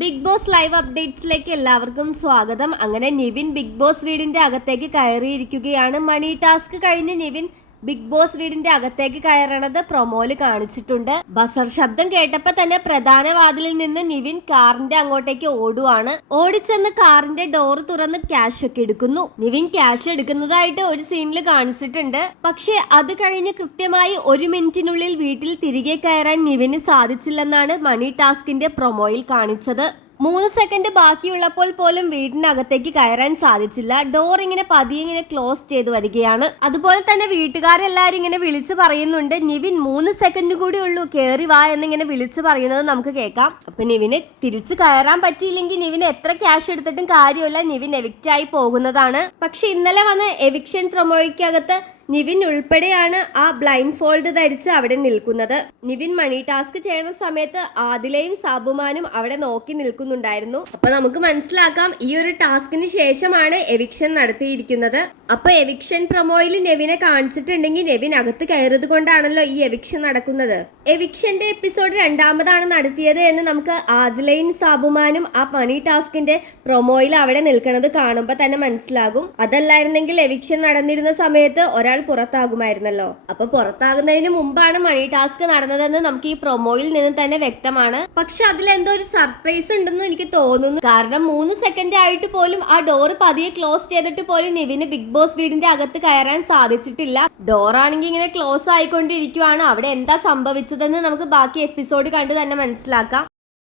Big boss live അപ്ഡേറ്റ്സിലേക്ക് എല്ലാവർക്കും സ്വാഗതം. അങ്ങനെ നിവിൻ ബിഗ് ബോസ് വീടിന്റെ അകത്തേക്ക് കയറിയിരിക്കുകയാണ്. മണി ടാസ്ക് കഴിഞ്ഞ് നിവിൻ ബിഗ് ബോസ് വീടിന്റെ അകത്തേക്ക് കയറണത് പ്രൊമോയില് കാണിച്ചിട്ടുണ്ട്. ബസർ ശബ്ദം കേട്ടപ്പോൾ തന്നെ പ്രധാന വാതിലിൽ നിന്ന് നിവിൻ കാറിന്റെ അങ്ങോട്ടേക്ക് ഓടുവാണ്. ഓടിച്ചെന്ന് കാറിന്റെ ഡോർ തുറന്ന് ക്യാഷ് ഒക്കെ എടുക്കുന്നു. നിവിൻ ക്യാഷ് എടുക്കുന്നതായിട്ട് ഒരു സീനിൽ കാണിച്ചിട്ടുണ്ട്. പക്ഷെ അത് കഴിഞ്ഞ് കൃത്യമായി 1 മിനിറ്റിനുള്ളിൽ വീട്ടിൽ തിരികെ കയറാൻ നിവിന് സാധിച്ചില്ലെന്നാണ് മണി ടാസ്കിന്റെ പ്രൊമോയിൽ കാണിച്ചത്. 3 സെക്കൻഡ് ബാക്കിയുള്ളപ്പോൾ പോലും വീടിനകത്തേക്ക് കയറാൻ സാധിച്ചില്ല. ഡോർ ഇങ്ങനെ പതിയെ ഇങ്ങനെ ക്ലോസ് ചെയ്ത് വരികയാണ്. അതുപോലെ തന്നെ വീട്ടുകാരെല്ലാരും ഇങ്ങനെ വിളിച്ചു പറയുന്നുണ്ട്, നിവിൻ 3 സെക്കൻഡ് കൂടി ഉള്ളൂ, കേറി വാ എന്നിങ്ങനെ വിളിച്ചു പറയുന്നത് നമുക്ക് കേൾക്കാം. അപ്പൊ നിവിന് തിരിച്ചു കയറാൻ പറ്റിയില്ലെങ്കിൽ നിവിന് എത്ര ക്യാഷ് എടുത്തിട്ടും കാര്യമില്ല, നിവിൻ എവിക്റ്റ് ആയി പോകുന്നതാണ്. പക്ഷെ ഇന്നലെ വന്ന എവിക്ഷൻ പ്രൊമോയ്ക്കകത്ത് നിവിൻ ഉൾപ്പെടെയാണ് ആ ബ്ലൈൻഡ് ഫോൾഡ് ധരിച്ച് അവിടെ നിൽക്കുന്നത്. നിവിൻ മണി ടാസ്ക് ചെയ്യുന്ന സമയത്ത് ആദിലയും സാബുമാനും അവിടെ നോക്കി നിൽക്കുന്നുണ്ടായിരുന്നു. അപ്പൊ നമുക്ക് മനസ്സിലാക്കാം ഈ ഒരു ടാസ്കിന് ശേഷമാണ് എവിക്ഷൻ നടത്തിയിരിക്കുന്നത്. അപ്പൊ എവിക്ഷൻ പ്രൊമോയിൽ നെവിനെ കാണിച്ചിട്ടുണ്ടെങ്കിൽ നെവിൻ അകത്ത് കയറിയത് കൊണ്ടാണല്ലോ ഈ എവിക്ഷൻ നടക്കുന്നത്. എവിക്ഷന്റെ എപ്പിസോഡ് 2ാമതാണ് നടത്തിയത് എന്ന് നമുക്ക് ആദിലയും സാബുമാനും ആ മണി ടാസ്കിന്റെ പ്രൊമോയിൽ അവിടെ നിൽക്കുന്നത് കാണുമ്പോൾ തന്നെ മനസ്സിലാകും. അതല്ലായിരുന്നെങ്കിൽ എവിക്ഷൻ നടന്നിരുന്ന സമയത്ത് ഒരാൾ പുറത്താകുമായിരുന്നല്ലോ. അപ്പൊ പുറത്താകുന്നതിന് മുമ്പാണ് മണി ടാസ്ക് നടന്നതെന്ന് നമുക്ക് ഈ പ്രൊമോയിൽ നിന്ന് തന്നെ വ്യക്തമാണ്. പക്ഷെ അതിലെന്തോ ഒരു സർപ്രൈസ് ഉണ്ടെന്ന് എനിക്ക് തോന്നുന്നു. കാരണം 3 സെക്കൻഡ് ആയിട്ട് പോലും ആ ഡോർ പതിയെ ക്ലോസ് ചെയ്തിട്ട് പോലും നിവിന് ബിഗ് ബോസ് വീടിന്റെ അകത്ത് കയറാൻ സാധിച്ചിട്ടില്ല. ഡോർ ആണെങ്കിൽ ഇങ്ങനെ ക്ലോസ് ആയിക്കൊണ്ടിരിക്കുവാണ്. അവിടെ എന്താ സംഭവിച്ചതെന്ന് നമുക്ക് ബാക്കി എപ്പിസോഡ് കണ്ട് തന്നെ മനസ്സിലാക്കാം.